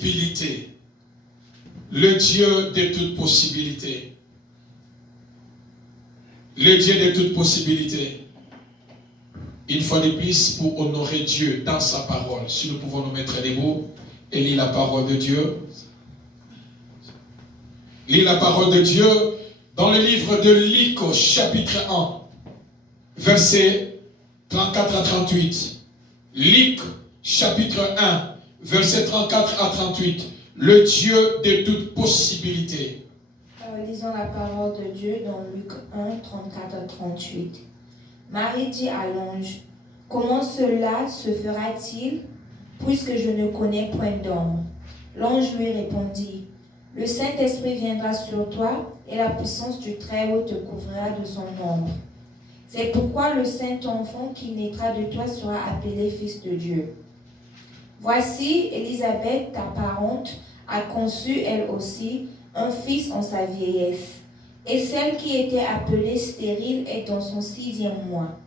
possibilité. Le Dieu de toute possibilité. Le Dieu de toute possibilité. Une fois de plus, pour honorer Dieu dans sa parole, si nous pouvons nous mettre debout et lire la parole de Dieu. Lire la parole de Dieu dans le livre de Luc, chapitre 1, versets 34 à 38. Luc, chapitre 1, versets 34 à 38. Le Dieu de toute possibilité. Lisons la parole de Dieu dans Luc 1, 34 à 38. Marie dit à l'ange, « Comment cela se fera-t-il, puisque je ne connais point d'homme ?» L'ange lui répondit, « Le Saint-Esprit viendra sur toi, et la puissance du Très-Haut te couvrira de son ombre. C'est pourquoi le Saint-Enfant qui naîtra de toi sera appelé Fils de Dieu. Voici, Élisabeth, ta parente, a conçu elle aussi un fils en sa vieillesse. Et celle qui était appelée stérile est dans son 6e mois,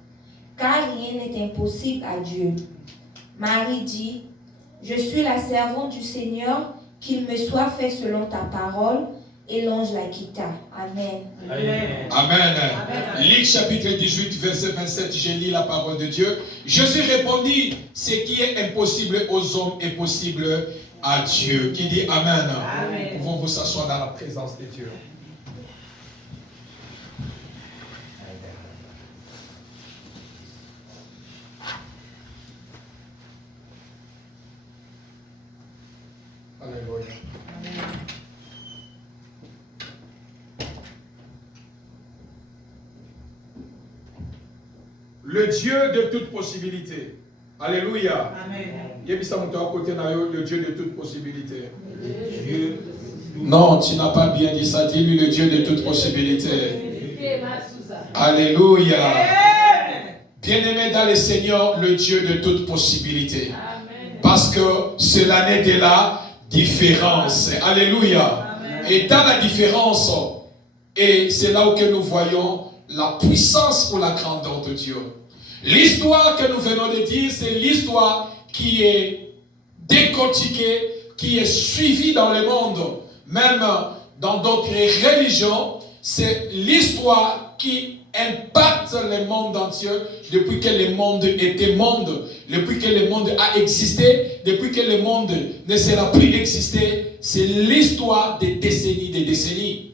car rien n'est impossible à Dieu. Marie dit, « Je suis la servante du Seigneur, qu'il me soit fait selon ta parole. » Et l'ange la quitta. Amen. Amen. Amen. Amen. Luc chapitre 18, verset 27, je lis la parole de Dieu. Jésus répondit, ce qui est impossible aux hommes est possible à Dieu. Qui dit Amen. Amen. Nous pouvons vous asseoir dans la présence de Dieu. Alléluia. Le Dieu de toute possibilité. Alléluia. Amen. Le Dieu de toute possibilité. Dieu. Non, tu n'as pas bien dit ça. Dis-lui le Dieu de toute possibilité. Alléluia. Bien-aimé dans le Seigneur, le Dieu de toute possibilité. Amen. Parce que c'est l'année de la différence. Alléluia. Amen. Et dans la différence, et c'est là où que nous voyons la puissance ou la grandeur de Dieu. L'histoire que nous venons de dire, c'est l'histoire qui est décortiquée, qui est suivie dans le monde, même dans d'autres religions. C'est l'histoire qui impacte le monde entier depuis que le monde était monde, depuis que le monde a existé, depuis que le monde ne sera plus existé. C'est l'histoire des décennies.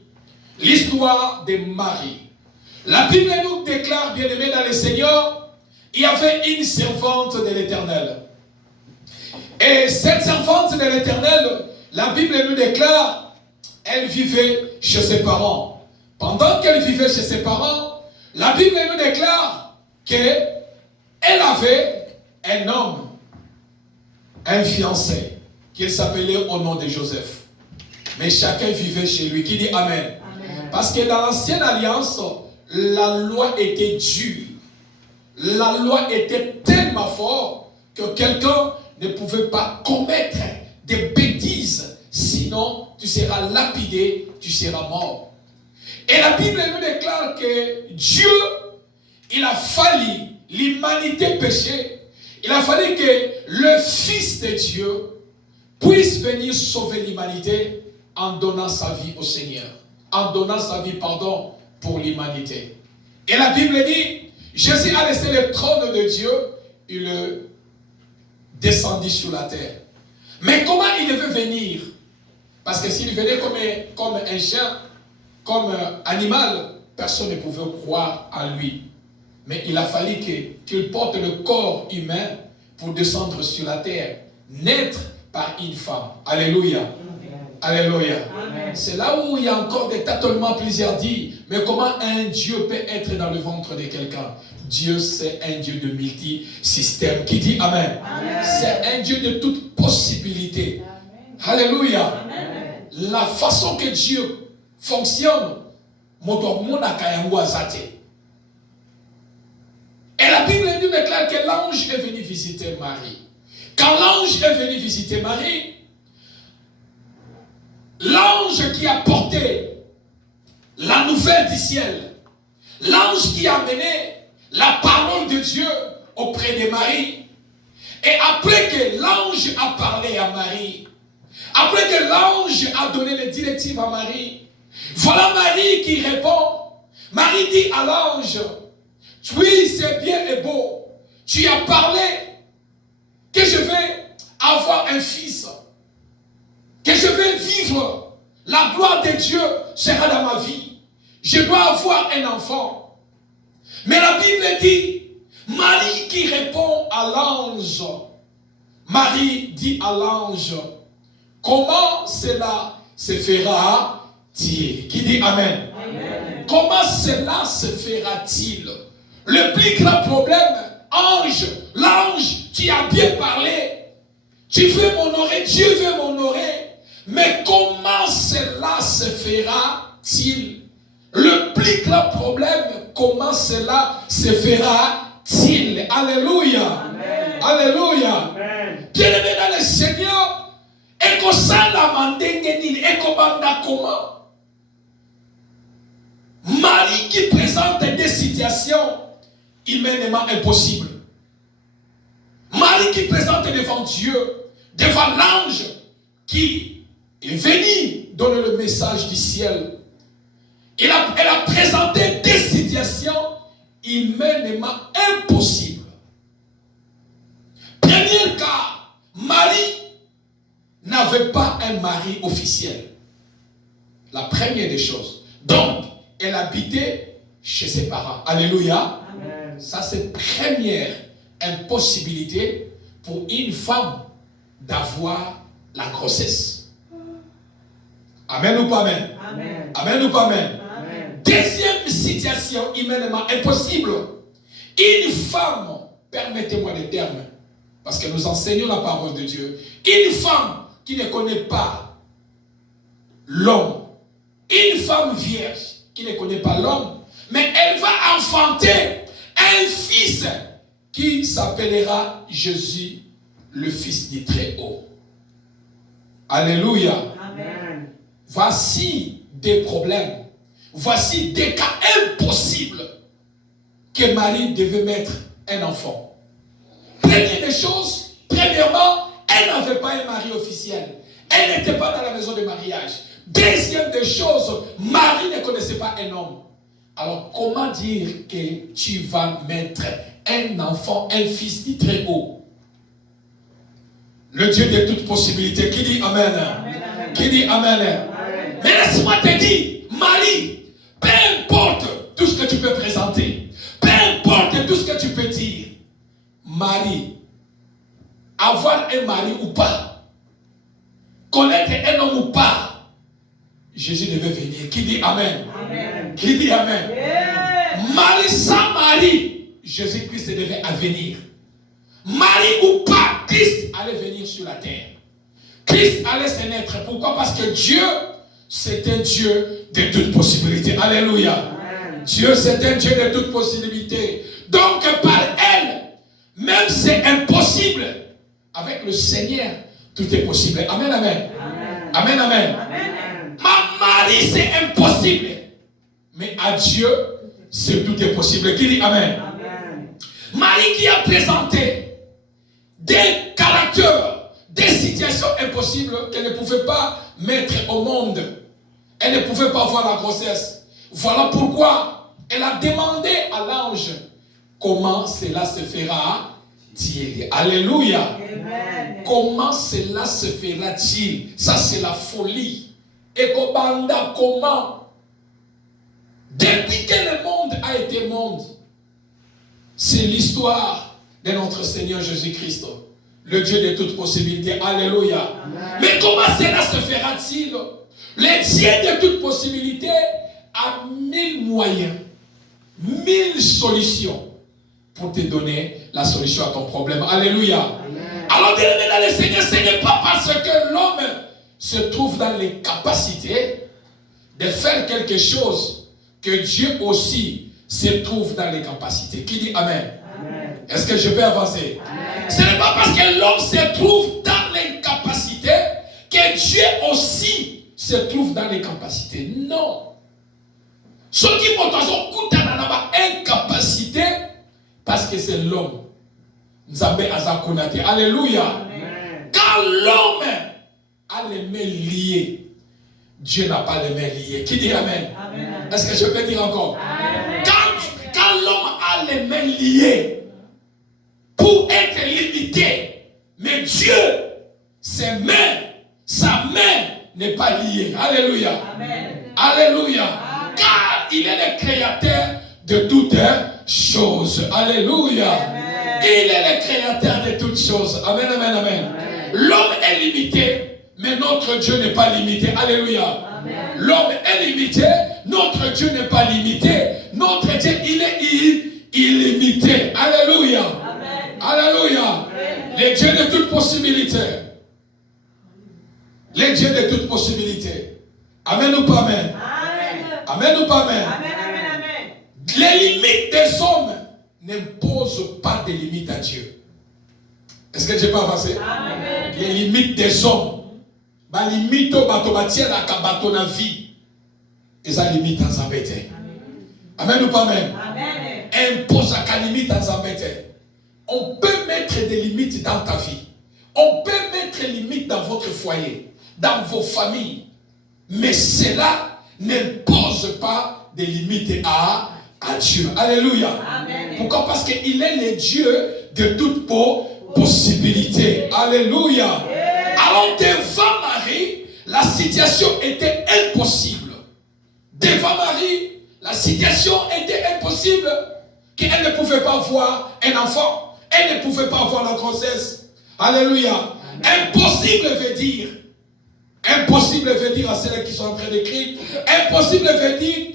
L'histoire de Marie. La Bible nous déclare, bien-aimés dans le Seigneur, il y avait une servante de l'Éternel. Et cette servante de l'Éternel, la Bible nous déclare, elle vivait chez ses parents. Pendant qu'elle vivait chez ses parents, la Bible nous déclare qu'elle avait un homme, un fiancé, qu'il s'appelait au nom de Joseph. Mais chacun vivait chez lui. Qui dit Amen? Amen. Parce que dans l'ancienne alliance, la loi était dure. La loi était tellement forte que quelqu'un ne pouvait pas commettre des bêtises. Sinon, tu seras lapidé, tu seras mort. Et la Bible nous déclare que Dieu, il a fallu l'humanité péchée. Il a fallu que le Fils de Dieu puisse venir sauver l'humanité en donnant sa vie au Seigneur. En donnant sa vie, pour l'humanité. Et la Bible dit, Jésus a laissé le trône de Dieu, il descendit sur la terre. Mais comment il devait venir? Parce que s'il venait comme un chien, comme un animal, personne ne pouvait croire à lui. Mais il a fallu qu'il porte le corps humain pour descendre sur la terre, naître par une femme. Alléluia. Alléluia. C'est là où il y a encore des tâtonnements, plusieurs disent, mais comment un Dieu peut être dans le ventre de quelqu'un? Dieu, c'est un Dieu de multi-système. Qui dit Amen? Amen. C'est un Dieu de toute possibilité. Amen. Alléluia. Amen. La façon que Dieu fonctionne, et la Bible nous déclare que l'ange est venu visiter Marie. Quand l'ange est venu visiter Marie, l'ange qui a porté la nouvelle du ciel, l'ange qui a mené la parole de Dieu auprès de Marie, et après que l'ange a parlé à Marie, Après que l'ange a donné les directives à Marie, voilà Marie qui répond. Marie dit à l'ange, oui, c'est bien et beau. Tu as parlé que je vais avoir un fils, que je vais vivre. La gloire de Dieu sera dans ma vie. Je dois avoir un enfant. Mais la Bible dit, Marie qui répond à l'ange, Marie dit à l'ange, comment cela se fera-t-il? Qui dit Amen? Amen. Comment cela se fera-t-il? Le plus grand problème, ange, l'ange, tu as bien parlé. Tu veux m'honorer, Dieu veut m'honorer. Mais comment cela se fera-t-il? Le plus grand problème, comment cela se fera-t-il? Alléluia. Amen. Alléluia. Bien-aimé dans le Seigneur, et que ça la mandengeni, et que banda comment? Marie qui présente des situations humainement impossibles. Marie qui présente devant Dieu, devant l'ange qui est venu donner le message du ciel. Elle a présenté des situations humainement impossibles. Premier cas, Marie n'avait pas un mari officiel. La première des choses. Donc, elle habitait chez ses parents. Alléluia. Amen. Ça, c'est première impossibilité pour une femme d'avoir la grossesse. Amen ou pas amen? Amen. Amen ou pas amen? Amen. Deuxième situation humainement impossible. Une femme, permettez-moi les termes, parce que nous enseignons la parole de Dieu. Une femme qui ne connaît pas l'homme, une femme vierge qui ne connaît pas l'homme, mais elle va enfanter un fils qui s'appellera Jésus, le Fils du Très-Haut. Alléluia. Amen. Voici des problèmes, voici des cas impossibles que Marie devait mettre un enfant. Première des choses, premièrement, elle n'avait pas un mari officiel. Elle n'était pas dans la maison de mariage. Deuxième des choses, Marie ne connaissait pas un homme. Alors, comment dire que tu vas mettre un enfant, un fils du Très-Haut? Le Dieu de toute possibilité, qui dit Amen? Amen. Qui dit Amen? Amen. Mais laisse-moi te dire, Marie, peu importe tout ce que tu peux présenter, peu importe tout ce que tu peux dire, Marie, avoir un mari ou pas, connaître un homme ou pas, Jésus devait venir. Qui dit Amen? Amen. Qui dit Amen? Yeah. Marie sans Marie, Jésus-Christ devait venir. Marie ou pas, Christ allait venir sur la terre. Christ allait se naître. Pourquoi? Parce que Dieu, c'est un Dieu de toute possibilité. Alléluia. Amen. Dieu, c'est un Dieu de toute possibilité. Donc, par elle, même c'est impossible, avec le Seigneur, tout est possible. Amen, amen. Amen, amen. Amen. Amen. Ma Marie, c'est impossible. Mais à Dieu, tout est possible. Qui dit amen? Amen. Marie qui a présenté des caractères, des situations impossibles qu'elle ne pouvait pas mettre au monde. Elle ne pouvait pas avoir la grossesse. Voilà pourquoi elle a demandé à l'ange comment cela se fera-t-il. Alléluia. Amen. Comment cela se fera-t-il? Ça, c'est la folie. Et comment? Depuis que le monde a été monde, c'est l'histoire de notre Seigneur Jésus-Christ, le Dieu de toute possibilité. Alléluia. Amen. Mais comment cela se fera-t-il? Le Dieu de toute possibilité a 1000 moyens, 1000 solutions pour te donner la solution à ton problème. Alléluia. Amen. Alors, bien aimé dans le Seigneur, ce n'est pas parce que l'homme se trouve dans les capacités de faire quelque chose que Dieu aussi se trouve dans les capacités. Qui dit amen? Amen. Est-ce que je peux avancer? Amen. Ce n'est pas parce que l'homme se trouve dans les capacités que Dieu aussi se trouve dans les capacités. Non. Ceux qui montrent une incapacité parce que c'est l'homme. Alléluia. Amen. Quand l'homme a a les mains liées, Dieu n'a pas les mains liées. Qui dit Amen? Amen. Est-ce que je peux dire encore? Amen. Quand l'homme a les mains liées pour être limité, mais Dieu, ses mains, sa main n'est pas liée. Alléluia. Amen. Alléluia. Amen. Car il est le créateur de toutes choses. Alléluia. Amen. Il est le créateur de toutes choses. Amen, amen, amen. L'homme est limité, mais notre Dieu n'est pas limité. Alléluia. L'homme est limité, notre Dieu n'est pas limité. Notre Dieu, il est illimité. Alléluia. Amen. Alléluia. Amen. Les dieux de toute possibilité. Les dieux de toute possibilité. Amen ou pas amen? Amen. Amen ou pas amen? Amen, amen, amen. Les limites des hommes n'imposent pas de limites à Dieu. Est-ce que je peux avancer? Amen. Les limites des hommes. Les limites au bateau na vie. Et ça limite à Zambété. Amen ou pas amen? Amen. Impose à limite à Zambété. On peut mettre des limites dans ta vie. On peut mettre des limites dans votre foyer, dans vos familles. Mais cela n'impose pas des limites à Dieu. Alléluia. Amen. Pourquoi? Parce qu'il est le Dieu de toute possibilité. Alléluia. Alors devant Marie, la situation était impossible. Devant Marie, la situation était impossible. Qu'elle ne pouvait pas voir un enfant. Elle ne pouvait pas voir la grossesse. Alléluia. Impossible veut dire. Impossible veut dire à ceux qui sont en train d'écrire. Impossible veut dire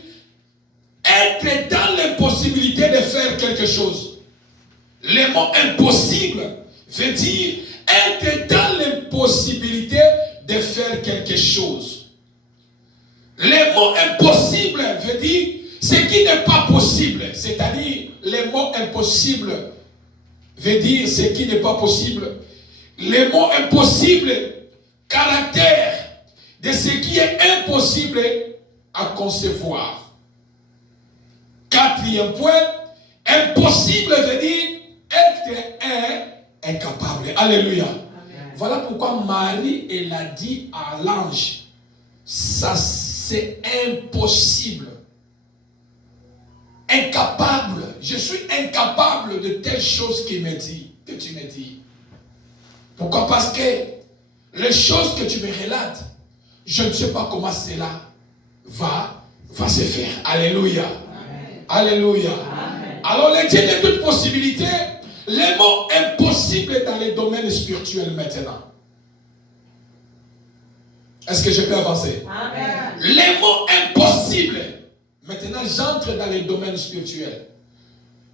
être dans l'impossibilité de faire quelque chose. Le mot impossible veut dire être dans l'impossibilité de faire quelque chose. Le mot impossible veut dire ce qui n'est pas possible. C'est-à-dire, le mot impossible veut dire ce qui n'est pas possible. Le mot impossible, caractère de ce qui est impossible à concevoir. Quatrième point, impossible veut dire être incapable. Alléluia. Amen. Voilà pourquoi Marie, elle a dit à l'ange, ça c'est impossible. Incapable. Je suis incapable de telle chose que tu me dis. Pourquoi? Parce que les choses que tu me relates, je ne sais pas comment cela va se faire. Alléluia. Amen. Alléluia. Amen. Alors les dieux de toute possibilité, les mots impossibles dans les domaines spirituels maintenant. Est-ce que je peux avancer? Amen. Les mots impossibles. Maintenant, j'entre dans les domaines spirituels.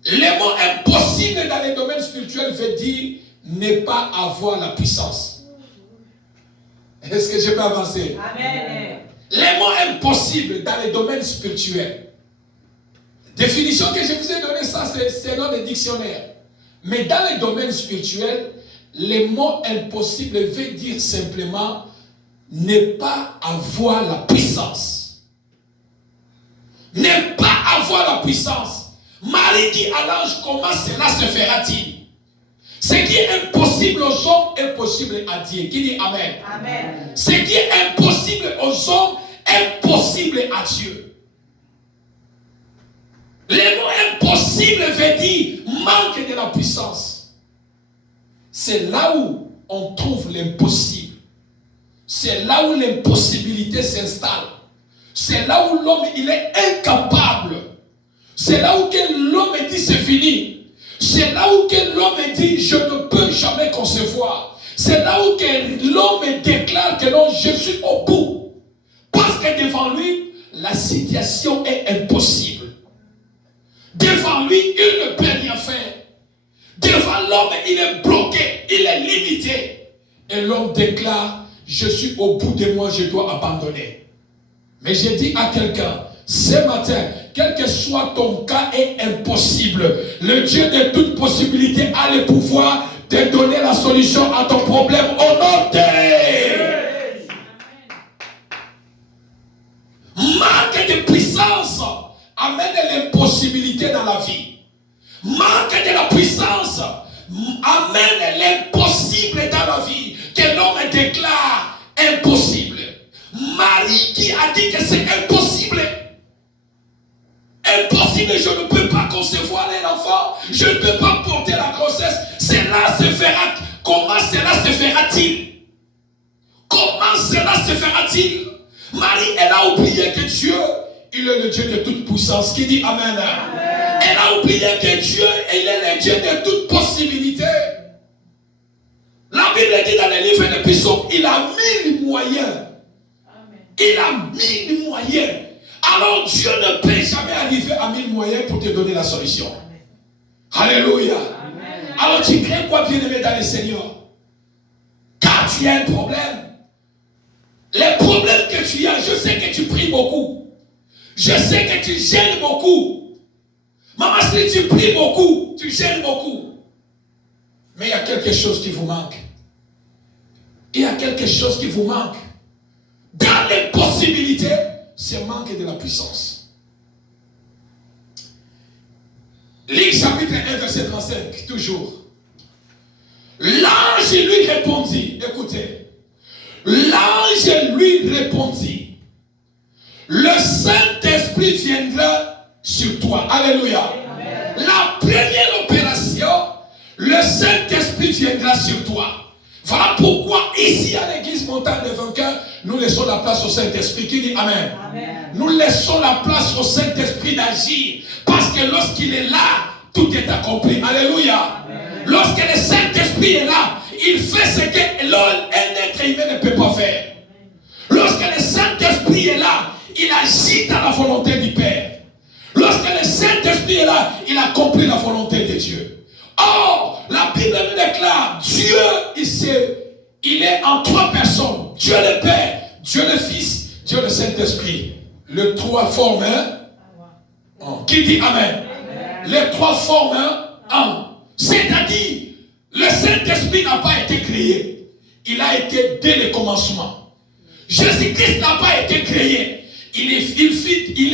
Les mots impossibles dans les domaines spirituels veut dire ne pas avoir la puissance. Est-ce que je peux avancer? Amen. Les mots impossibles dans les domaines spirituels. Définition que je vous ai donnée, ça c'est dans les dictionnaires. Mais dans les domaines spirituels, les mots impossibles veut dire simplement ne pas avoir la puissance. Ne pas avoir la puissance. Marie dit à l'ange, comment cela se fera-t-il? Ce qui est impossible aux hommes est possible à Dieu. Qui dit Amen? Amen. Ce qui est impossible aux hommes est possible à Dieu. Le mot impossible veut dire manque de la puissance. C'est là où on trouve l'impossible. C'est là où l'impossibilité s'installe. C'est là où l'homme il est incapable. C'est là où l'homme dit c'est fini. C'est là où l'homme dit je ne peux jamais concevoir. C'est là où l'homme déclare que non, je suis au bout. Parce que devant lui, la situation est impossible. Devant lui, il ne peut rien faire. Devant l'homme, il est bloqué, il est limité. Et l'homme déclare, je suis au bout de moi, je dois abandonner. Mais j'ai dit à quelqu'un, ce matin, quel que soit ton cas est impossible. Le Dieu de toute possibilité a le pouvoir de donner la solution à ton problème au nom de... Manque de puissance amène l'impossibilité dans la vie. Manque de la puissance amène l'impossible dans la vie. Que l'homme déclare impossible. Marie qui a dit que c'est impossible. Impossible, je ne peux pas concevoir un enfant, je ne peux pas porter la grossesse. Cela se fera. Comment cela se fera-t-il? Comment cela se fera-t-il? Marie, elle a oublié que Dieu, il est le Dieu de toute puissance. Qui dit Amen? Amen. Elle a oublié que Dieu, il est le Dieu de toute possibilité. La Bible dit dans les livres de Psaumes, il a 1000 moyens. Il a 1000 moyens. Alors Dieu ne peut jamais arriver à 1000 moyens pour te donner la solution. Amen. Alléluia. Amen. Alors tu crées quoi, bien-aimé dans le Seigneur? Quand tu as un problème, les problèmes que tu as, je sais que tu pries beaucoup. Je sais que tu gênes beaucoup. Maman, si tu pries beaucoup, tu gênes beaucoup. Mais il y a quelque chose qui vous manque. Il y a quelque chose qui vous manque. Dans les possibilités, c'est manque de la puissance. Luc chapitre 1, verset 35, toujours. L'ange lui répondit, écoutez, l'ange lui répondit, le Saint-Esprit viendra sur toi. Alléluia. Amen. La première opération, le Saint-Esprit viendra sur toi. Voilà pourquoi ici à l'église Montagne des Vainqueurs, nous laissons la place au Saint-Esprit. Qui dit Amen? Amen. Nous laissons la place au Saint-Esprit d'agir. Parce que lorsqu'il est là, tout est accompli. Alléluia. Amen. Lorsque le Saint-Esprit est là, il fait ce qu'un être humain ne peut pas faire. Lorsque le Saint-Esprit est là, il agit dans la volonté du Père. Lorsque le Saint-Esprit est là, il accomplit la volonté de Dieu. Or, la Bible nous déclare, Dieu, il est en trois personnes. Dieu le Père, Dieu le Fils, Dieu le Saint-Esprit. Les trois forment un. Qui dit Amen? Amen. Les trois forment un. C'est-à-dire, le Saint-Esprit n'a pas été créé. Il a été dès le commencement. Jésus-Christ n'a pas été créé. Il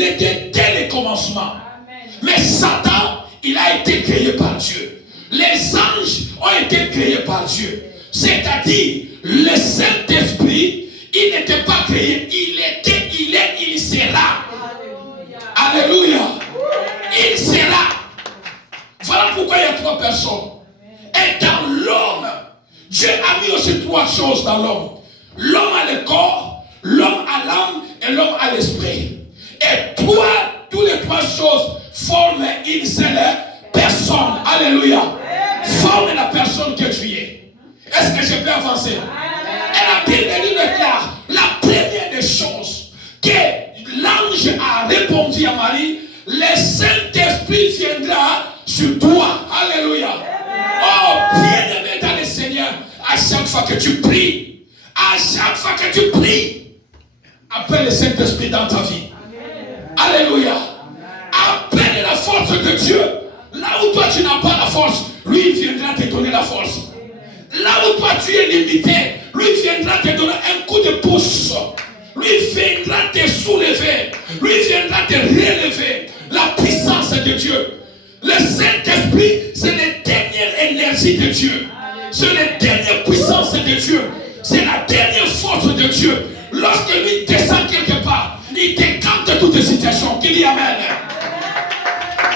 était dès le commencement. Amen. Mais Satan, il a été créé par Dieu. Les anges ont été créés par Dieu. C'est-à-dire, le Saint-Esprit, il n'était pas créé. Il sera. Alléluia. Il sera. Voilà pourquoi il y a trois personnes. Et dans l'homme, Dieu a mis aussi trois choses dans l'homme. L'homme a le corps, l'homme a l'âme et l'homme a l'esprit. Et toutes les trois choses forment une seule personne. Alléluia. Forme la personne que tu es. Est-ce que je peux avancer? Et la Bible nous déclare la première des choses que l'ange a répondu à Marie, le Saint-Esprit viendra sur toi. Alléluia. Oh, bien-aimé dans le Seigneur, à chaque fois que tu pries, appelle le Saint-Esprit dans ta vie. Alléluia. Appelle la force de Dieu. Là où toi tu n'as pas la force, lui il viendra te donner la force. Là où toi tu es limité, lui viendra te donner un coup de pouce. Lui viendra te soulever. Lui viendra te relever. La puissance de Dieu. Le Saint-Esprit, c'est la dernière énergie de Dieu. C'est la dernière puissance de Dieu. C'est la dernière force de Dieu. Lorsque lui descend quelque part, il décante toutes les situations. Qui dit Amen?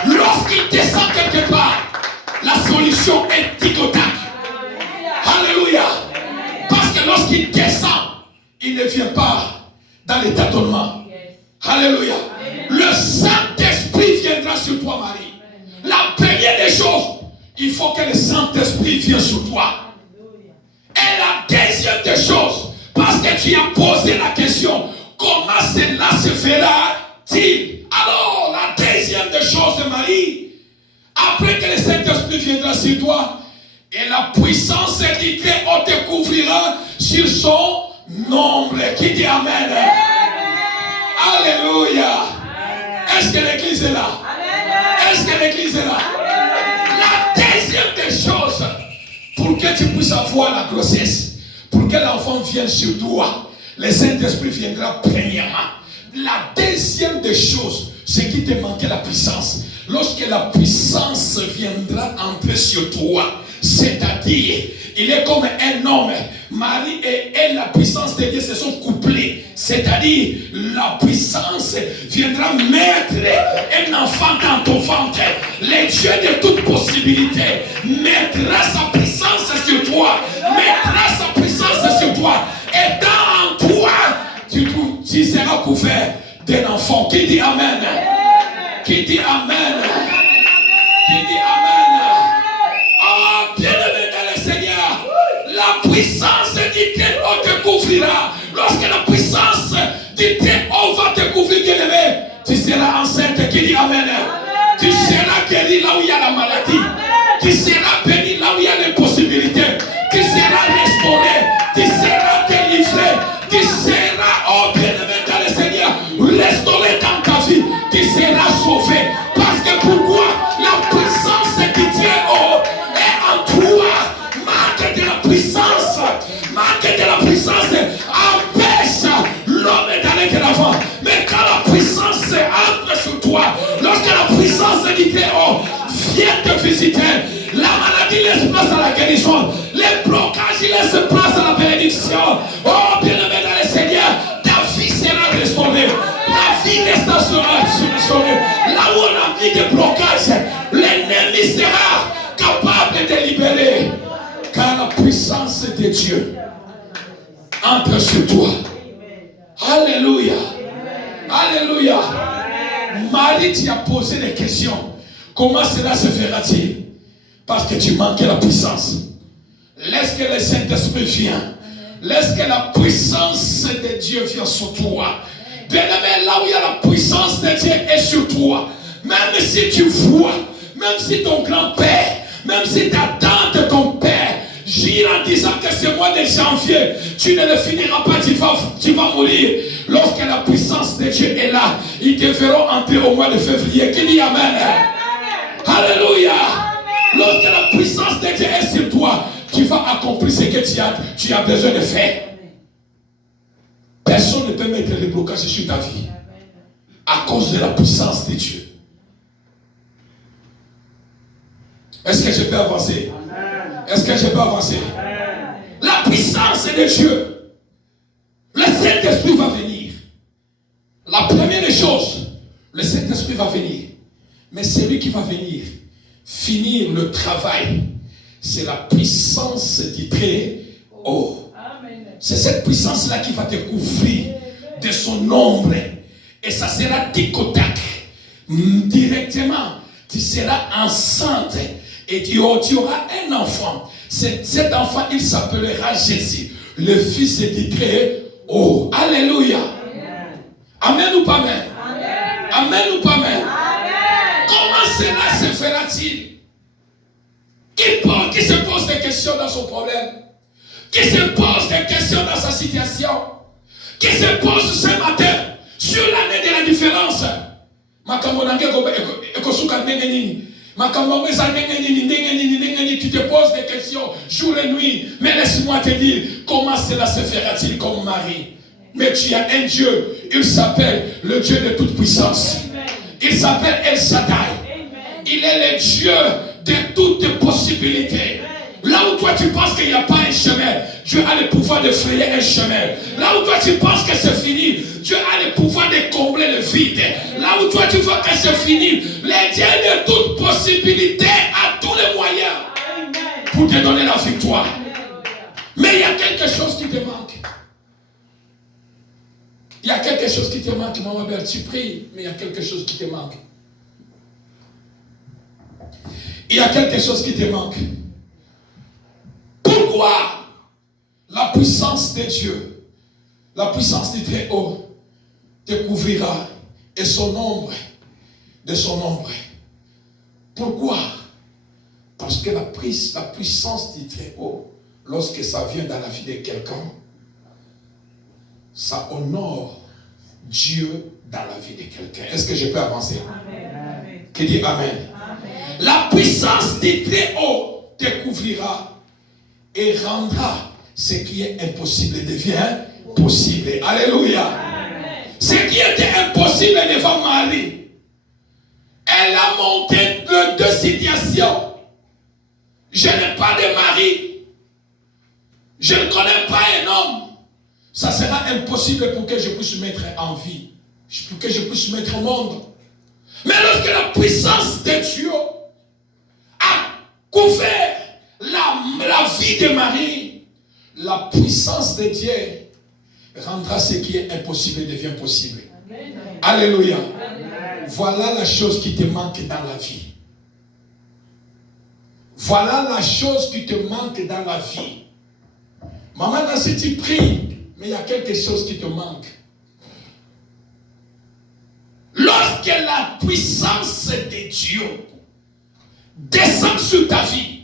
Lorsqu'il descend quelque part, la solution est tic-au-tac. Alléluia. Parce que lorsqu'il descend, il ne vient pas dans les tâtonnements. Alléluia. Le Saint-Esprit viendra sur toi, Marie. La première des choses, il faut que le Saint-Esprit vienne sur toi. Et la deuxième des choses, parce que tu as posé la question, comment cela se fera-t-il? Alors, la deuxième des choses de Marie, après que le Saint-Esprit viendra sur toi, et la puissance du Très-Haut te couvrira sur son nombre. Qui dit Amen? Amen. Alléluia. Est-ce que l'église est là? Amen. Est-ce que l'église est là? Amen. La deuxième des choses, pour que tu puisses avoir la grossesse, pour que l'enfant vienne sur toi, le Saint-Esprit viendra premièrement. La deuxième des choses, c'est qu'il te manquait la puissance. Lorsque la puissance viendra entrer sur toi, C'est-à-dire, il est comme un homme. Marie et elle, la puissance de Dieu se sont couplés. C'est-à-dire, la puissance viendra mettre un enfant dans ton ventre. Le Dieu de toute possibilité mettra sa puissance sur toi. Mettra sa puissance sur toi. Et dans toi, tu seras couvert d'un enfant. Qui dit Amen? Qui dit Amen? Qui dit Amen? Oh, bien-aimé dans le Seigneur, la puissance du Très-Haut te couvrira. Lorsque la puissance du Très-Haut va te couvrir, bien-aimé, tu seras enceinte. Qui dit Amen? Tu seras guéri là où il y a la maladie. Tu seras béni là où il y a l'impossibilité. Tu seras restauré. Tu seras délivré. Tu seras, oh bien-aimé dans le Seigneur, restauré dans ta vie. Tu seras sauvé. Parce que pourquoi? La puissance du Très-Haut est en toi. Manque de la puissance. Manque de la puissance empêche l'homme d'aller de l'avant. Mais quand la puissance entre sur toi, lorsque la puissance du Très-Haut vient te visiter, la maladie laisse place à la guérison. Les blocages laissent place à la bénédiction. Oh bien-aimé dans le Seigneur, ta vie sera restaurée. La vie sera restaurée. Là où on a mis des blocages, l'ennemi sera capable de libérer. Car la puissance de Dieu entre sur toi. Alléluia. Alléluia. Marie, tu as posé des questions. Comment cela se fera-t-il? Parce que tu manquais la puissance. Laisse que le Saint-Esprit vienne. Laisse que la puissance de Dieu vienne sur toi. Bien-aimé, là où il y a la puissance de Dieu est sur toi. Même si tu vois, même si ton grand-père, même si ta tante, ton père, gire en disant que ce mois de janvier, tu ne le finiras pas, tu vas mourir. Lorsque la puissance de Dieu est là, ils te verront entrer au mois de février. Qui dit Amen? Alléluia. Lorsque la puissance de Dieu est sur toi, tu vas accomplir ce que tu as besoin de faire. Personne ne peut mettre les blocages sur ta vie à cause de la puissance de Dieu. Est-ce que je peux avancer? Est-ce que je peux avancer? La puissance de Dieu. Le Saint-Esprit va venir. La première chose, le Saint-Esprit va venir. Mais celui qui va venir finir le travail, c'est la puissance du Très-Haut. C'est cette puissance-là qui va te couvrir de son ombre. Et ça sera tic au tac. Directement, tu seras enceinte. Et tu auras un enfant. Cet enfant, il s'appellera Jésus, le fils du Très-Haut. Alléluia. Amen ou pas amen? Amen ou pas amen? Comment cela se fera-t-il? Qui se pose des questions dans son problème? Qui se pose des questions dans sa situation? Qui se pose ce matin sur l'année de la différence? Tu te poses des questions jour et nuit. Mais laisse-moi te dire, comment cela se fera-t-il comme Marie? Mais tu as un Dieu, il s'appelle le Dieu de toute puissance. Il s'appelle El Shaddai. Il est le Dieu de toutes possibilités. Là où toi tu penses qu'il n'y a pas un chemin, Dieu a le pouvoir de frayer un chemin. Là où toi tu penses que c'est fini, Dieu a le pouvoir de combler le vide. Là où toi tu vois que c'est fini, le Dieu de toute possibilité a tous les moyens pour te donner la victoire. Mais il y a quelque chose qui te manque. Il y a quelque chose qui te manque, maman Belle. Tu pries, mais il y a quelque chose qui te manque. Il y a quelque chose qui te manque. Pourquoi la puissance de Dieu, la puissance du Très-Haut te couvrira et son ombre, de son ombre? Pourquoi? Parce que la puissance du Très-Haut, lorsque ça vient dans la vie de quelqu'un, ça honore Dieu dans la vie de quelqu'un. Est-ce que je peux avancer? Amen. Qui dit Amen? Amen. La puissance du Très-Haut te couvrira et rendra ce qui est impossible devient possible. Alléluia. Amen. Ce qui était impossible devant Marie, elle a monté de deux situations. je n'ai pas de mari, je ne connais pas un homme, ça sera impossible pour que je puisse mettre en vie, pour que je puisse mettre au monde. Mais lorsque la puissance de Dieu a couvert la vie de Marie, la puissance de Dieu rendra ce qui est impossible devient possible. Amen. Alléluia. Amen. Voilà la chose qui te manque dans la vie. Voilà la chose qui te manque dans la vie. Maman, si tu pries, mais il y a quelque chose qui te manque. Lorsque la puissance de Dieu descend sur ta vie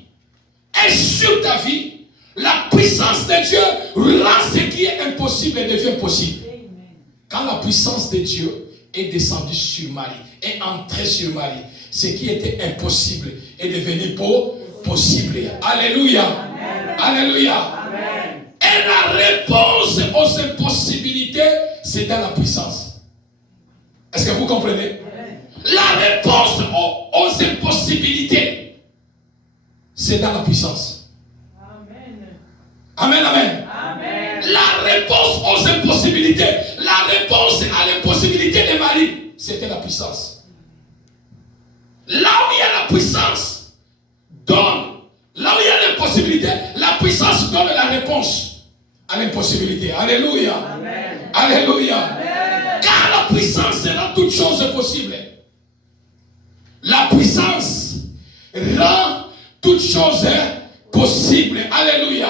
et sur ta vie, la puissance de Dieu rend ce qui est impossible et devient possible. Quand la puissance de Dieu est descendue sur Marie, est entrée sur Marie, ce qui était impossible est devenu possible. Alléluia. Amen. Alléluia. Amen. Et la réponse aux impossibilités, c'est dans la puissance. Est-ce que vous comprenez? Amen. La réponse aux impossibilités, c'est dans la puissance. Amen, amen. Amen. La réponse aux impossibilités, la réponse à l'impossibilité de Marie, c'était la puissance. Là où il y a la puissance, donne. Là où il y a l'impossibilité, la puissance donne la réponse à l'impossibilité. Alléluia. Amen. Alléluia. Amen. Car la puissance rend toutes choses possibles. La puissance rend toutes choses possibles. Alléluia.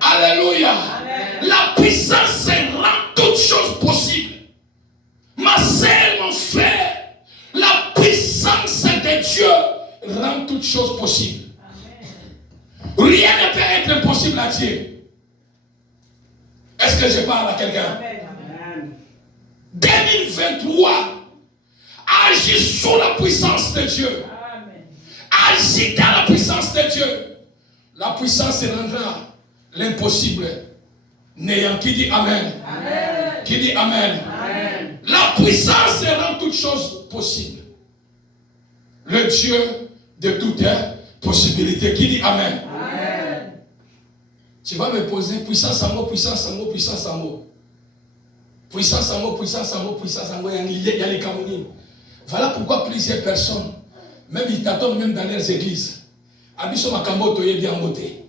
Alléluia. Amen. La puissance rend toutes choses possibles. Ma sœur, mon frère, la puissance de Dieu rend toutes choses possibles. Amen. Rien ne peut être impossible à Dieu. Est-ce que je parle à quelqu'un? 2023 agis sous la puissance de Dieu. Amen. Agis dans la puissance de Dieu. La puissance rendra l'impossible néant. Qui dit Amen? Amen. Qui dit Amen? Amen. La puissance rend toutes choses possibles. Le Dieu de toutes possibilités. Qui dit Amen? Amen. Tu vas me poser puissance en mots, puissance en mots, puissance en mots. Puissance en mots, puissance en mots, puissance en mots. Il y a les Camerounais. Voilà pourquoi plusieurs personnes, même ils t'attendent même dans leurs églises. Abisso Makambo est bien monté.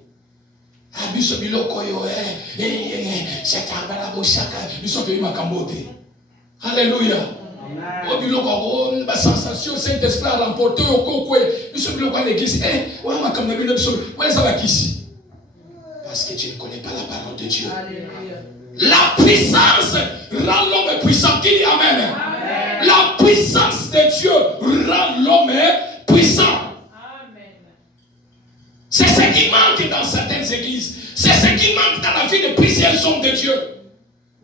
Abisso biloko yo c'est un boshaka biso pe makambote. Alléluia. O biloko ba sensation Saint-Esprit a remporté au kokwe biso biloko à l'église ouais makambo biso ouais ça va qu'ici parce que tu ne connais pas la parole de Dieu. Alléluia. La puissance rend l'homme puissant. Qui dit Amen? Amen. La puissance de Dieu rend l'homme puissant. C'est ce qui manque dans certaines églises. C'est ce qui manque dans la vie de plusieurs hommes de Dieu.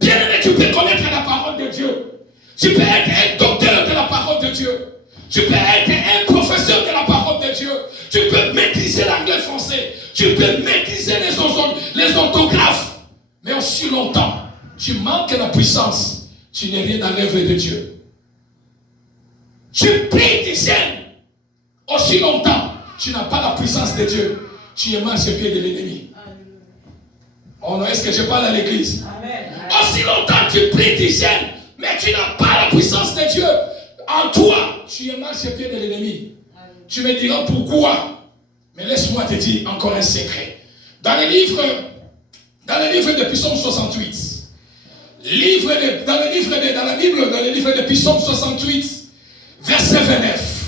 Bien aimé, tu peux connaître la parole de Dieu. Tu peux être un docteur de la parole de Dieu. Tu peux être un professeur de la parole de Dieu. Tu peux maîtriser l'anglais français. Tu peux maîtriser les orthographes. Mais aussi longtemps, tu manques la puissance. Tu n'es rien dans l'œuvre de Dieu. Tu pries, tu gênes. Aussi longtemps, tu n'as pas la puissance de Dieu. Tu es marche au pied de l'ennemi. Oh non, est-ce que je parle à l'église? Amen. Aussi longtemps tu pries, tu gênes, mais tu n'as pas la puissance de Dieu en toi. Tu es marche au pied de l'ennemi. Tu me diras pourquoi. Mais laisse-moi te dire encore un secret. Dans le livre de Psaume 68, dans la Bible, dans le livre de Psaume 68, verset 29.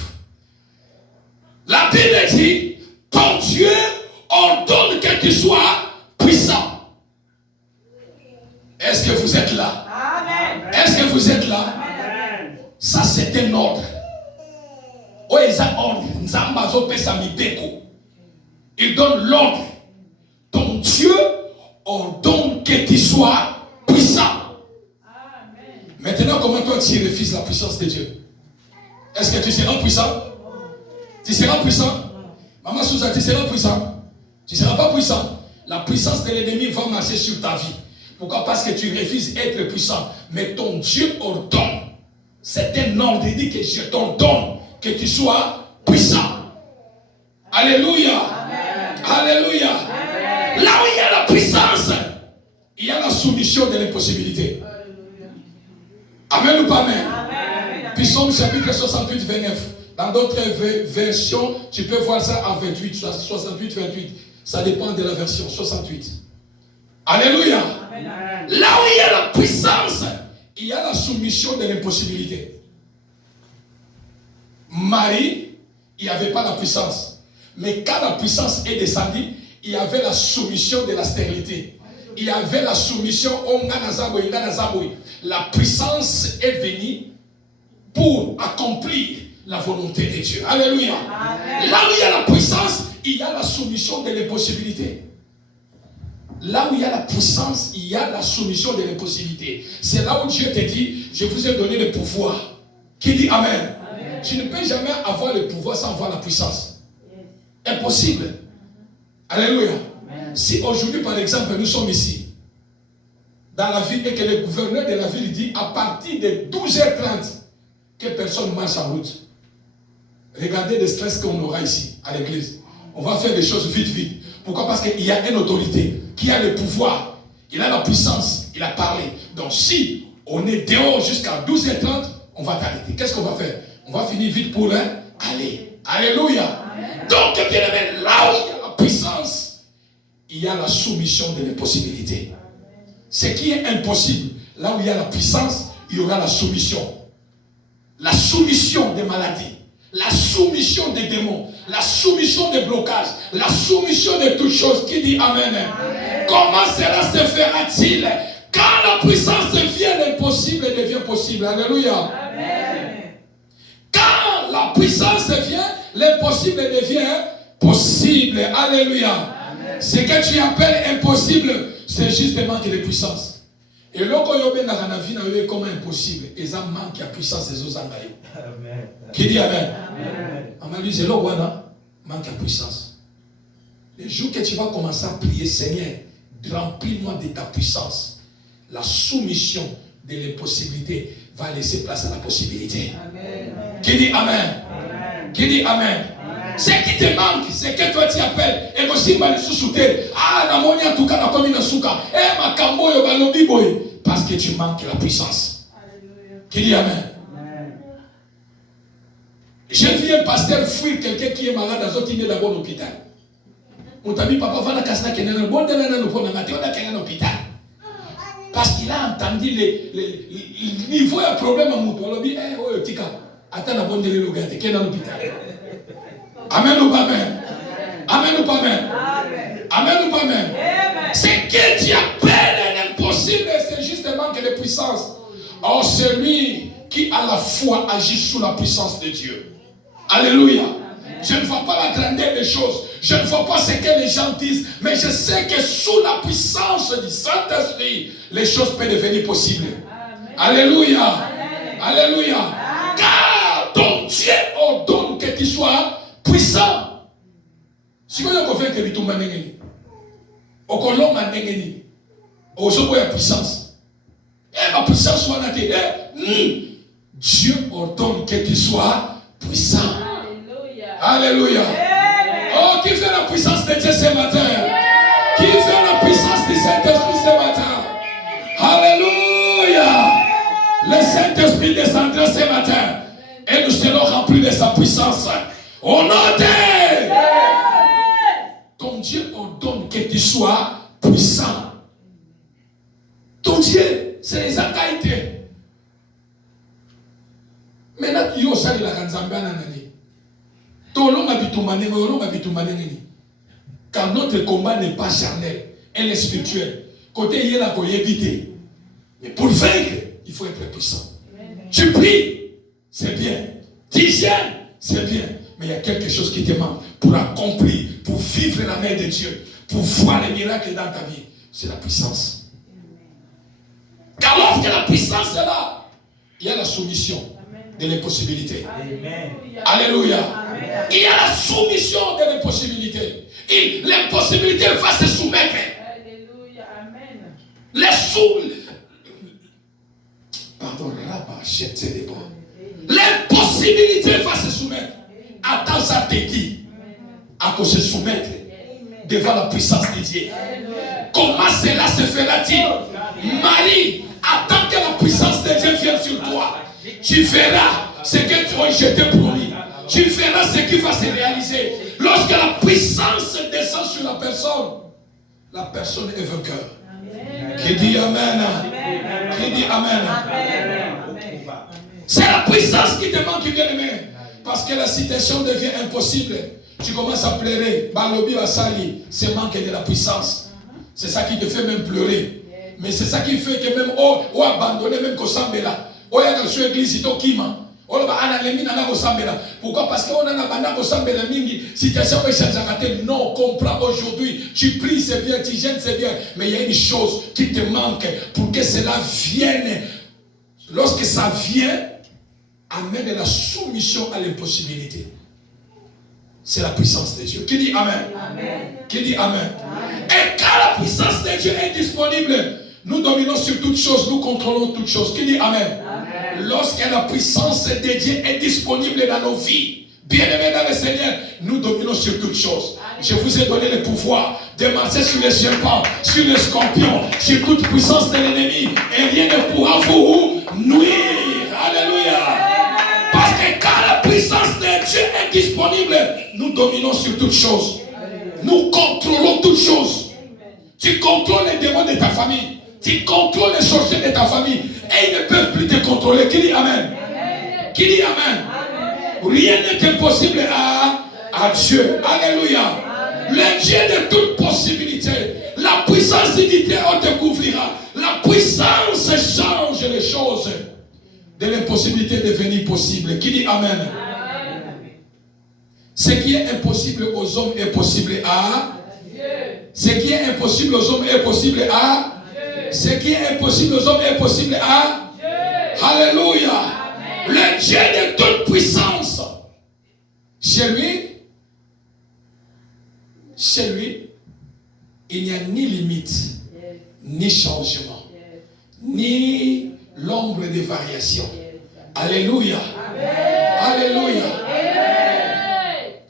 La Bible dit, ton Dieu ordonne que tu sois puissant. Est-ce que vous êtes là? Amen. Est-ce que vous êtes là? Amen. Ça c'est un ordre. Il donne l'ordre. Ton Dieu ordonne que tu sois puissant. Amen. Maintenant, comment toi tu refuses la puissance de Dieu? Est-ce que tu seras puissant? Tu seras puissant? Maman Sousa, tu seras puissant? Tu ne seras pas puissant. La puissance de l'ennemi va marcher sur ta vie. Pourquoi? Parce que tu refuses d'être puissant. Mais ton Dieu ordonne. C'est un ordre. Il dit que je t'ordonne que tu sois puissant. Alléluia. Amen. soumission de l'impossibilité. Amen ou pas amen? Amen. Puis Psaume chapitre 68, 29. Dans d'autres versions, tu peux voir ça à 28, 68, 28. Ça dépend de la version, 68. Alléluia. Amen. Là où il y a la puissance, il y a la soumission de l'impossibilité. Marie, il n'y avait pas la puissance. Mais quand la puissance est descendue, il y avait la soumission de la stérilité. Il y avait la soumission au Nganazaboui. La puissance est venue pour accomplir la volonté de Dieu. Alléluia. Amen. Là où il y a la puissance, il y a la soumission de l'impossibilité. Là où il y a la puissance, il y a la soumission de l'impossibilité. C'est là où Dieu te dit, je vous ai donné le pouvoir. Qui dit Amen? Amen. Tu ne peux jamais avoir le pouvoir sans avoir la puissance. Impossible. Alléluia. Amen. Si aujourd'hui, par exemple, nous sommes ici, dans la ville, et que le gouverneur de la ville dit, à partir de 12h30, que personne marche en route. Regardez le stress qu'on aura ici, à l'église. On va faire des choses vite. Pourquoi? Parce qu'il y a une autorité qui a le pouvoir, il a la puissance, il a parlé. Donc si on est dehors jusqu'à 12h30, on va t'arrêter. Qu'est-ce qu'on va faire? On va finir vite pour aller. Alléluia. Amen. Donc, bien aimé, là où il y a la puissance, il y a la soumission de l'impossibilité. Ce qui est impossible, là où il y a la puissance, il y aura la soumission. La soumission des maladies, la soumission des démons, la soumission des blocages, la soumission de toutes choses. Qui dit Amen? Amen. Comment cela se fera-t-il? Quand la puissance vient, l'impossible devient possible. Alléluia. Amen. Quand la puissance vient, l'impossible devient possible. Alléluia. Amen. Ce que tu appelles impossible, c'est juste un manque de puissance. Et lorsqu'on y a dans la vie, on comme impossible. Et ça manque de puissance des autres. Amen. Qui dit Amen? Amen. C'est là où on manque de puissance. Le jour que tu vas commencer à prier, Seigneur, remplis-moi de ta puissance. La soumission de l'impossibilité va laisser place à la possibilité. Amen. Qui dit Amen? Amen. Qui dit Amen? Ce qui te manque, c'est que toi tu appelles. Et aussi, en tout cas, parce que tu manques la puissance. Alléluia. Qui dit Amen? Amen. J'ai vu un pasteur fuir quelqu'un qui est malade dans un d'abord l'hôpital. On t'a dit, papa, va la casse qui est dans le hôpital. Parce qu'il a entendu le niveau de problème à Moutou. On a dit, Tika, attends la bonne délai, le gars, qui est dans l'hôpital. Amen ou pas Amen? Amen ou pas Amen? Amen ou pas Amen? Ce que tu appelles l'impossible, c'est juste un manque de puissance. Or, celui qui a la foi agit sous la puissance de Dieu. Alléluia. Je ne vois pas la grandeur des choses. Je ne vois pas ce que les gens disent. Mais je sais que sous la puissance du Saint-Esprit, les choses peuvent devenir possibles. Alléluia. Amen. Alléluia. Amen. Car ton Dieu ordonne que tu sois puissant. Si vous avez confiance que tu m'as au colon m'a négé, au sommet de puissance. Et ma puissance soit natée. Dieu ordonne que tu sois puissant. Alléluia. Alléluia. Oh, qui fait la puissance de Dieu ce matin? Qui fait la puissance du Saint-Esprit ce matin? Alléluia. Le Saint-Esprit descendra ce matin et nous serons remplis de sa puissance. Au nom de ton Dieu ordonne que tu sois puissant. Ton Dieu, c'est les qualités. Maintenant, tu as osé la Kanzambana. Car notre combat n'est pas charnel, elle est spirituelle. Côté il y a la éviter. Mais pour vaincre, il faut être puissant. Tu pries, c'est bien. Tu gênes, c'est bien. Mais il y a quelque chose qui te manque pour accomplir, pour vivre la main de Dieu, pour voir les miracles dans ta vie. C'est la puissance. Car lorsque la puissance est là, il y a la soumission de l'impossibilité. Alléluia. Amen. Il y a la soumission de l'impossibilité. Et l'impossibilité va se soumettre. Alléluia. Amen. L'impossibilité va se soumettre. Attends, ça te dit. À cause de se soumettre devant la puissance de Dieu. Comment cela se fera-t-il? Marie, attends que la puissance de Dieu vienne sur toi. Tu verras ce que je t'ai promis. Tu verras ce qui va se réaliser. Lorsque la puissance descend sur la personne est vainqueur. Qui dit Amen? Qui dit Amen? C'est la puissance qui te manque, bien-aimé. Parce que la situation devient impossible. Tu commences à pleurer. Balobi Basali, c'est manque de la puissance. C'est ça qui te fait même pleurer. Mais c'est ça qui fait que même ou abandonner même Kosambela. Ou y a dans l'église il kima. Pourquoi? Parce qu'on a abandonné Kosambela mingi. Situation est changée. Non, comprends aujourd'hui. Tu pries, c'est bien. Tu gênes, c'est bien. Mais il y a une chose qui te manque pour que cela vienne. Lorsque ça vient, amène la soumission à l'impossibilité. C'est la puissance de Dieu. Qui dit Amen? Amen. Qui dit Amen? Amen. Et quand la puissance de Dieu est disponible, nous dominons sur toutes choses, nous contrôlons toutes choses. Qui dit Amen? Amen. Lorsque la puissance de Dieu est disponible dans nos vies, bien-aimés dans le Seigneur, nous dominons sur toutes choses. Amen. Je vous ai donné le pouvoir de marcher sur les serpents, sur les scorpions, sur toute puissance de l'ennemi, et rien ne pourra vous nuire. Alléluia. Parce que quand la puissance de Dieu est disponible, nous dominons sur toutes choses. Nous contrôlons toutes choses. Tu contrôles les démons de ta famille. Tu contrôles les sorciers de ta famille. Et ils ne peuvent plus te contrôler. Qui dit Amen? Qui dit Amen? Rien n'est impossible à Dieu. Alléluia. Le Dieu de toute possibilité. La puissance divinité, on te couvrira. La puissance change les choses. De l'impossibilité devenir possible. Qui dit Amen? Amen. Ce qui est impossible aux hommes est possible à Dieu. Ce qui est impossible aux hommes est possible à Dieu. Ce qui est impossible aux hommes est possible à Dieu. Alléluia. Amen. Le Dieu de toute puissance. Chez lui, il n'y a ni limite, ni changement, ni l'ombre de variation. Alléluia. Alléluia.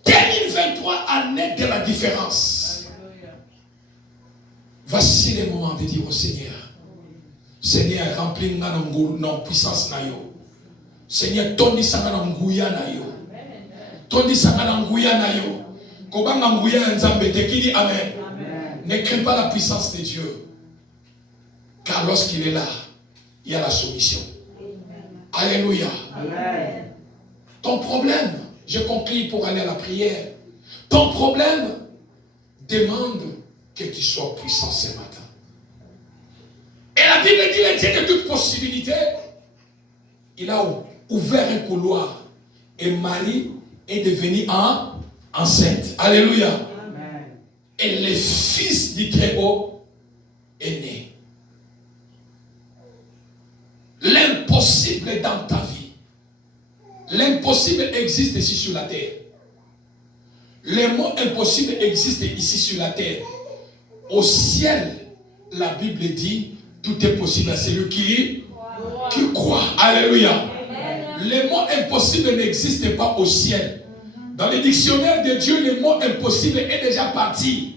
2023, année de la différence. Voici le moment de dire au Seigneur, Seigneur, remplis nos puissance na yo. Seigneur, tondi sanga nguya na yo. Tondi sanga nguya na yo. Kobanga nguya nzambe te qui dit Amen. Ne crains pas la puissance de Dieu. Car lorsqu'il est là, il y a la soumission. Alléluia. Amen. Ton problème, je conclue pour aller à la prière. Ton problème demande que tu sois puissant ce matin. Et la Bible dit le Dieu de toute possibilité. Il a ouvert un couloir et Marie est devenue enceinte. Alléluia. Amen. Et le fils du Très-Haut est né. L'impossible dans ta vie. L'impossible existe ici sur la terre. Le mot impossible existe ici sur la terre. Au ciel, la Bible dit, tout est possible à celui qui croit. Alléluia. Le mot impossible n'existe pas au ciel. Dans le dictionnaire de Dieu, le mot impossible est déjà parti.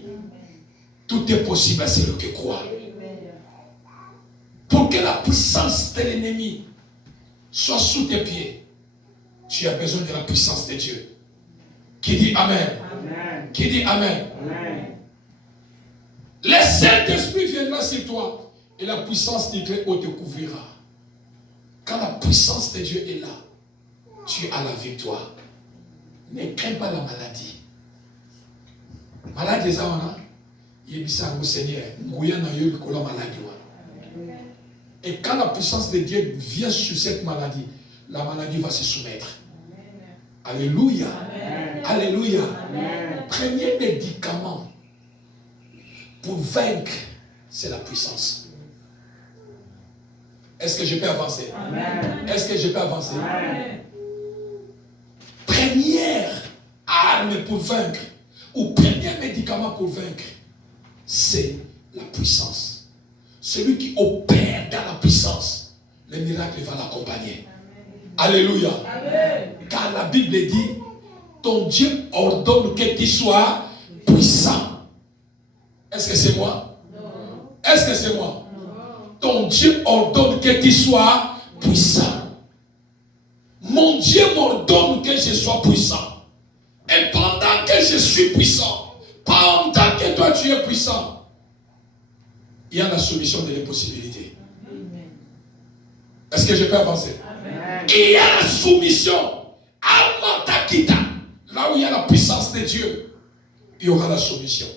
Tout est possible à celui qui croit. Pour que la puissance de l'ennemi soit sous tes pieds, tu as besoin de la puissance de Dieu. Qui dit Amen? Amen. Qui dit Amen? Amen. Le Saint-Esprit viendra sur toi et la puissance de Dieu te couvrira. Quand la puissance de Dieu est là, tu as la victoire. Ne crains pas la maladie. Maladie, il y a Seigneur, maladie. Et quand la puissance de Dieu vient sur cette maladie, la maladie va se soumettre. Amen. Alléluia. Amen. Alléluia. Amen. Premier médicament pour vaincre, c'est la puissance. Est-ce que je peux avancer? Amen. Est-ce que je peux avancer? Amen. Première arme pour vaincre, ou premier médicament pour vaincre, c'est la puissance. Celui qui opère dans la puissance, le miracle va l'accompagner. Alléluia. Amen. Car la Bible dit, ton Dieu ordonne que tu sois puissant. Est-ce que c'est moi? Non. Est-ce que c'est moi? Ton Dieu ordonne que tu sois puissant. Mon Dieu m'ordonne que je sois puissant. Et pendant que je suis puissant, pendant que toi tu es puissant, il y a la solution de l'impossibilité. Est-ce que je peux avancer? Amen. Il y a la soumission. Amatakita. Là où il y a la puissance de Dieu, il y aura la soumission.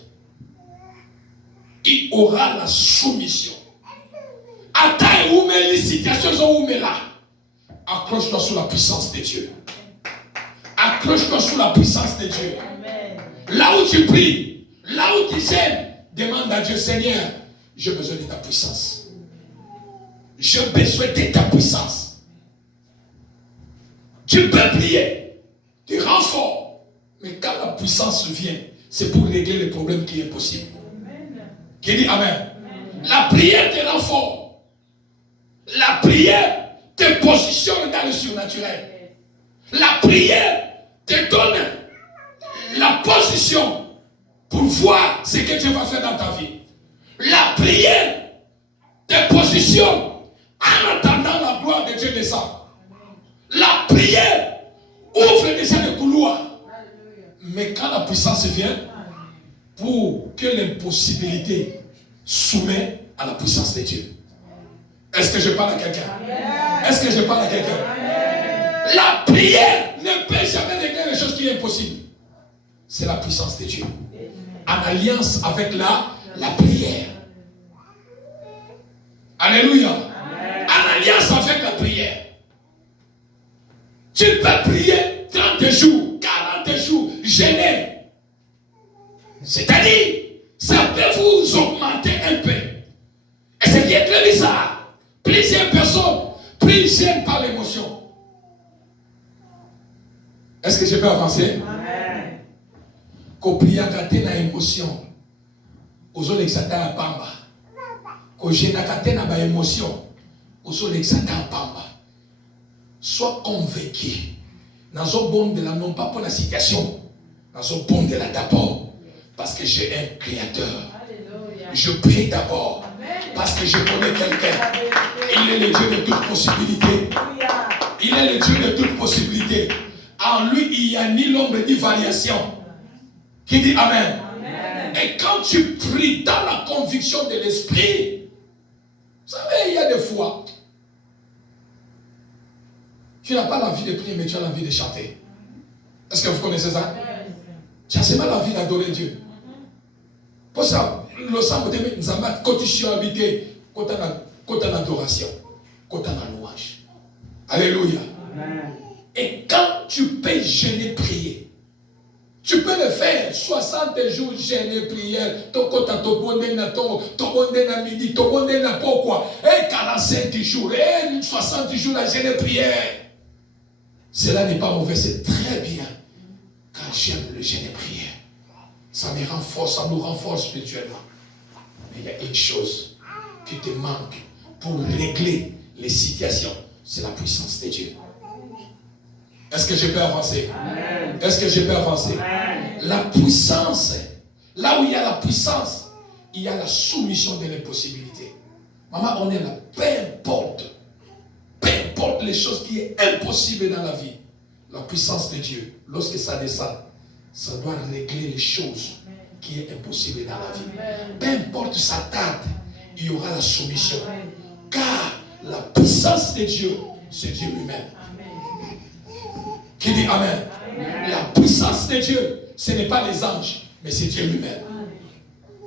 Il y aura la soumission. Attends, où met les situations, où met là? Accroche-toi sous la puissance de Dieu. Accroche-toi sous la puissance de Dieu. Amen. Là où tu pries, là où tu gênes, demande à Dieu, Seigneur, j'ai besoin de ta puissance. J'ai besoin de ta puissance. Tu peux prier, tu rends fort. Mais quand la puissance vient, c'est pour régler les problèmes qui est possible. Qui dit Amen. Amen. La prière te rend fort. La prière te positionne dans le surnaturel. La prière te donne la position pour voir ce que Dieu va faire dans ta vie. La prière te positionne en attendant la gloire de Dieu descend. La prière ouvre déjà les couloirs. Mais quand la puissance vient, pour que l'impossibilité soumet à la puissance de Dieu. Est-ce que je parle à quelqu'un? Est-ce que je parle à quelqu'un? La prière ne peut jamais régler les choses qui sont impossibles. C'est la puissance de Dieu. En alliance avec la prière. Alléluia. En alliance avec la prière. Tu peux prier 30 jours, 40 jours, jeûner. C'est-à-dire, ça peut vous augmenter un peu. Et ce qui est très bizarre, plusieurs personnes prient par l'émotion. Est-ce que je peux avancer? Amen. Quand prie à une émotion, aux autres exaltés à Pamba. Quand je n'ai pas émotion, aux autres exaltés à Pamba. Sois convaincu. Dans un bon de la, non pas pour la situation, dans un bon de la d'abord, parce que j'ai un créateur. Alléluia. Je prie d'abord, parce que je connais quelqu'un. Il est le Dieu de toute possibilité. Il est le Dieu de toute possibilité. En lui, il n'y a ni l'ombre ni variation. Qui dit Amen. Amen. Et quand tu pries dans la conviction de l'esprit, vous savez, il y a des fois, tu n'as pas l'envie de prier, mais tu as l'envie de chanter. Est-ce que vous connaissez ça? Tu as seulement l'envie d'adorer Dieu. Pour ça, le sang de nous a mis condition habité, côté d'adoration, côté de louange. Alléluia. Amen. Et quand tu peux jeûner, prier, tu peux le faire 60 jours jeûner, prière, ton côté à ton bonnet, ton bonnet à midi, ton bonnet à pourquoi, et 45 jours, et 60 jours à jeûner, prière. Cela n'est pas mauvais, c'est très bien. Quand j'aime le jeûne et prière, ça me renforce, ça nous renforce spirituellement. Mais il y a une chose qui te manque pour régler les situations, c'est la puissance de Dieu. Est-ce que je peux avancer? Amen. Est-ce que je peux avancer? Amen. La puissance, là où il y a la puissance, il y a la soumission de l'impossibilité. Maman, on est là, peu importe les choses qui sont impossibles dans la vie, la puissance de Dieu, lorsque ça descend, ça doit régler les choses qui sont impossibles dans la vie. Peu importe ça tarde, il y aura la soumission. Car la puissance de Dieu, c'est Dieu lui-même. Qui dit Amen. Amen. La puissance de Dieu, ce n'est pas les anges, mais c'est Dieu lui-même.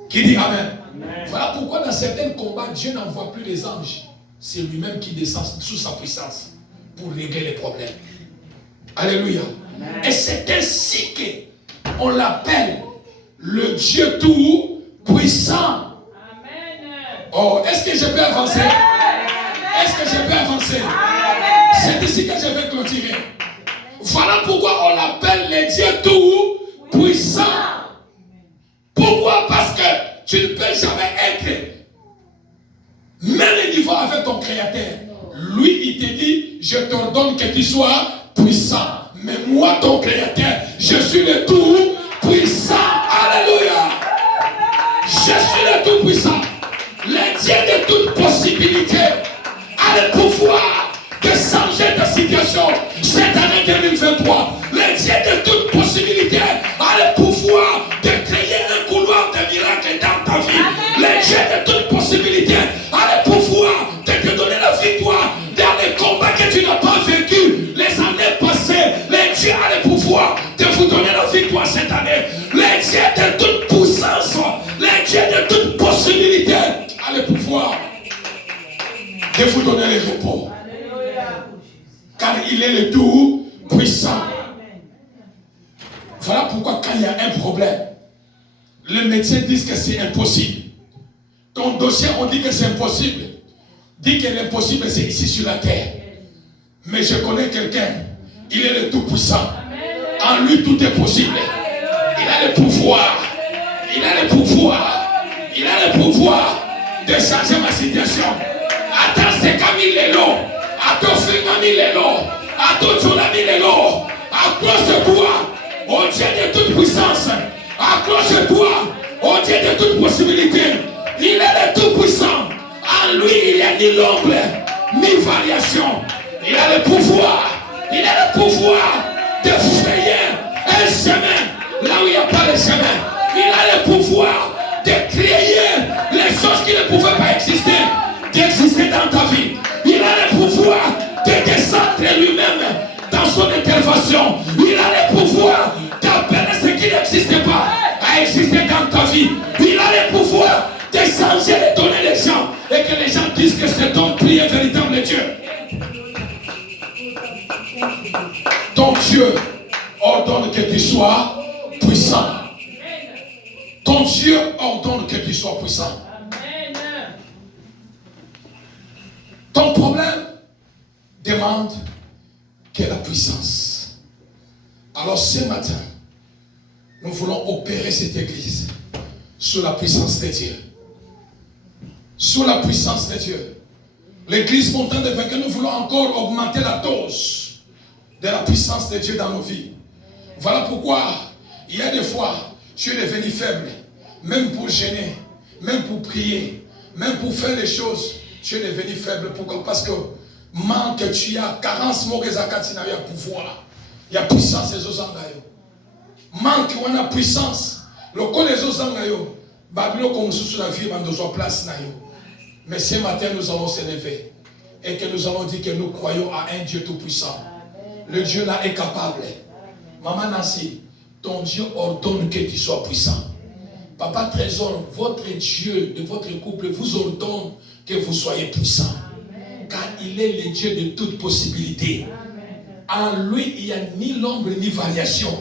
Qui dit Amen. Amen. Voilà pourquoi dans certains combats, Dieu n'envoie plus les anges. C'est lui-même qui descend sous sa puissance pour régler les problèmes. Alléluia. Amen. Et c'est ainsi qu'on l'appelle le Dieu tout puissant. Amen. Oh, est-ce que je peux avancer? Amen. Est-ce que je peux avancer? Amen. C'est ici que je vais clôturer. Voilà pourquoi on l'appelle le Dieu tout puissant. Pourquoi? Parce que tu ne peux jamais être même le niveau avec ton créateur. Lui, il te dit, je t'ordonne que tu sois puissant. Mais moi, ton créateur, je suis le tout puissant. Alléluia. Je suis le tout puissant. Le attention, cette année 2023, le Dieu de toute possibilité a le pouvoir de créer un couloir de miracle dans ta vie. Le Dieu de toute possibilité a le pouvoir de te donner la victoire dans les combats que tu n'as pas vécu les années passées. Le Dieu a le pouvoir de vous donner la victoire cette année. Le Dieu de toute puissance, le Dieu de toute possibilité a le pouvoir de vous donner le repos. Car il est le tout puissant. Voilà pourquoi quand il y a un problème, les médecins disent que c'est impossible. Ton dossier, on dit que c'est impossible. Dit que l'impossible, c'est ici sur la terre. Mais je connais quelqu'un, il est le tout puissant. En lui, tout est possible. Il a le pouvoir. Il a le pouvoir. Il a le pouvoir de changer ma situation. Attends, c'est Camille Lelo. Attends, c'est Camille Lelo. Attends, Tsunami Lelo. Accroche-toi au Dieu de toute puissance. Accroche-toi au Dieu de toute possibilité. Il est le tout puissant. En lui, il n'y a ni l'ombre, ni variation. Il a le pouvoir. Il a le pouvoir de frayer un chemin là où il n'y a pas de chemin. Il a le pouvoir de créer les choses qui ne pouvaient pas exister, d'exister dans ta vie. Il a le pouvoir de descendre lui-même dans son intervention. Il a le pouvoir d'appeler ce qui n'existait pas à exister dans ta vie. Il a le pouvoir de changer les données des gens et que les gens disent que c'est ton prière véritable Dieu. Ton Dieu ordonne que tu sois puissant. Ton Dieu ordonne que tu sois puissant. Ton problème demande que la puissance. Alors ce matin, nous voulons opérer cette église sous la puissance de Dieu. Sous la puissance de Dieu. L'église montagne de vainqueur, nous voulons encore augmenter la dose de la puissance de Dieu dans nos vies. Voilà pourquoi il y a des fois, tu es devenu faible, même pour gêner, même pour prier, même pour faire les choses, tu es devenu faible. Pourquoi? Parce que manque, tu as carence, il y a pouvoir, il y a puissance, les autres manque, on a puissance. Le corps les autres Babylone comme sous la vie, on doit place. Mais ce matin, nous allons s'élever et que nous allons dire que nous croyons à un Dieu tout-puissant. Le Dieu là est capable. Maman Nancy, ton Dieu ordonne que tu sois puissant. Papa Trésor, votre Dieu de votre couple vous ordonne que vous soyez puissant. Car il est le Dieu de toute possibilité. En lui, il n'y a ni l'ombre ni variation.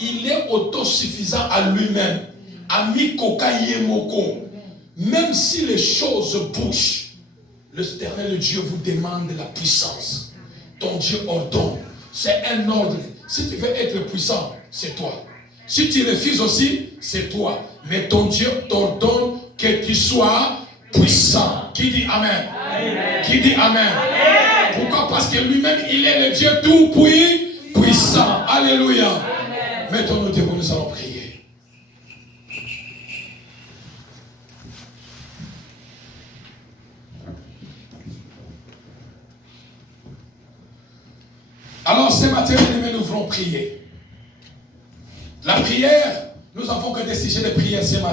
Il est autosuffisant à lui-même. Ami Koka Yemoko. Même si les choses bougent, l'Éternel Dieu vous demande la puissance. Ton Dieu ordonne. C'est un ordre. Si tu veux être puissant, c'est toi. Si tu refuses aussi, c'est toi. Mais ton Dieu t'ordonne que tu sois puissant. Qui dit Amen? Amen. Qui dit Amen? Amen. Pourquoi? Parce que lui-même, il est le Dieu tout puissant. Alléluia. Amen. Mettons-nous debout, nous allons prier. Alors ce matin, nous voulons prier. La prière, nous avons que des sujets de prière ce matin.